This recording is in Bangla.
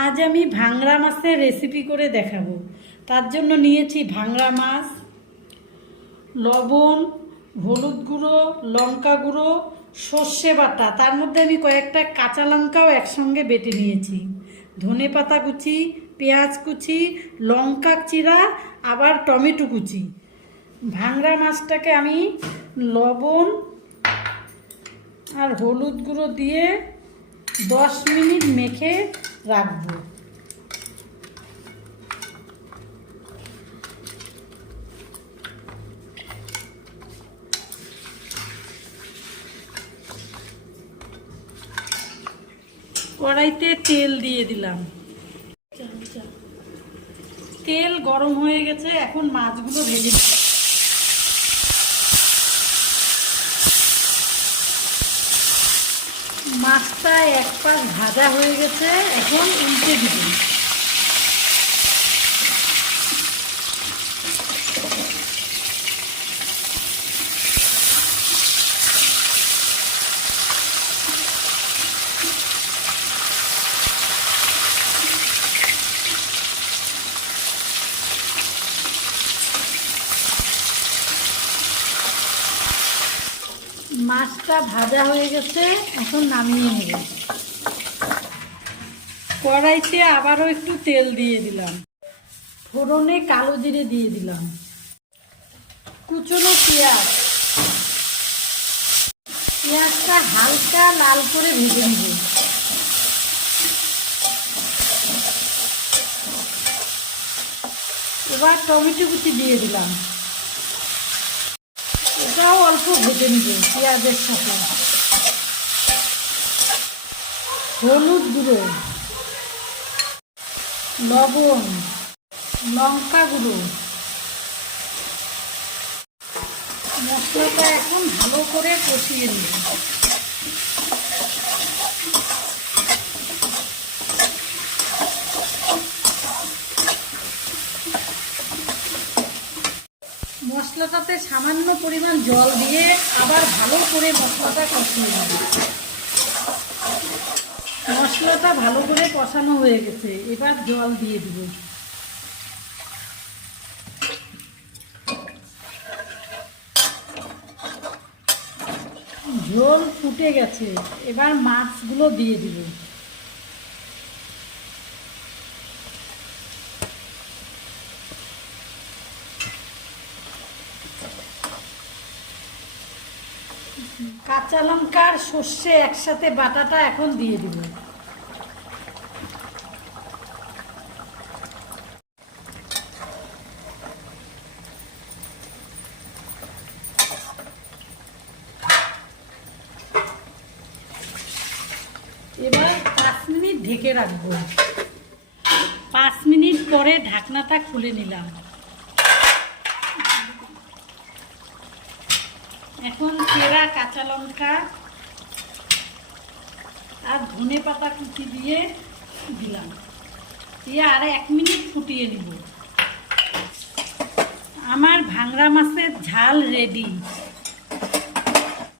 আজ আমি ভাংরা মাছের রেসিপি করে দেখাবো। তার জন্য নিয়েছি ভাংরা মাছ, লবণ, হলুদ গুঁড়ো, লঙ্কা গুঁড়ো, সর্ষে বাটা, তার মধ্যে আমি কয়েকটা কাঁচা লঙ্কাও একসঙ্গে বেটে নিয়েছি, ধনেপাতা কুচি, পেঁয়াজ কুচি, লঙ্কা চিরা, আবার টমেটো কুচি। ভাংরা মাছটাকে আমি লবণ আর হলুদ গুঁড়ো দিয়ে 10 মিনিট মেখে রাখবো। কড়াইতে তেল দিয়ে দিলাম, তেল গরম হয়ে গেছে, এখন মাছগুলো ভেজে দিলাম। মাছটা এক পাশ ভাজা হয়ে গেছে, এখন উল্টে দিব। মাছটা ভাজা হয়ে গেছে, এখন নামিয়ে নেব। কড়াইতে আবারও একটু তেল দিয়ে দিলাম, ফোড়নে কালো জিরে দিয়ে দিলাম, কুচনো পেঁয়াজ, পেঁয়াজটা হালকা লাল করে ভেজে নেব। এবার টমেটো কুচি দিয়ে দিলাম, এটাও অল্প ভেজে নিব পেঁয়াজের সাথে। হলুদ গুঁড়ো, লবণ, লঙ্কা গুঁড়ো, মশলাটা এখন ভালো করে কষিয়ে নিব। মশলাটাতে সামান্য পরিমাণ জল দিয়ে আবার ভালো করে মশলাটা কষিয়ে নেব। মশলাটা ভালো করে কষানো হয়ে গেছে, এবার জল দিয়ে দিব। ঝোল ফুটে গেছে, এবার মাছগুলো দিয়ে দিব। কাঁচা লঙ্কার সর্ষে একসাথে বাটাটা এখন দিয়ে দিব। এবার 5 মিনিট ঢেকে রাখবো। 5 মিনিট পরে ঢাকনাটা খুলে নিলাম। এখন চেরা কাঁচা লঙ্কা আর ধনেপাতা কুচি দিয়ে দিলাম, দিয়ে আর 1 মিনিট ফুটিয়ে নিব। আমার ভাংরা মাছের ঝাল রেডি।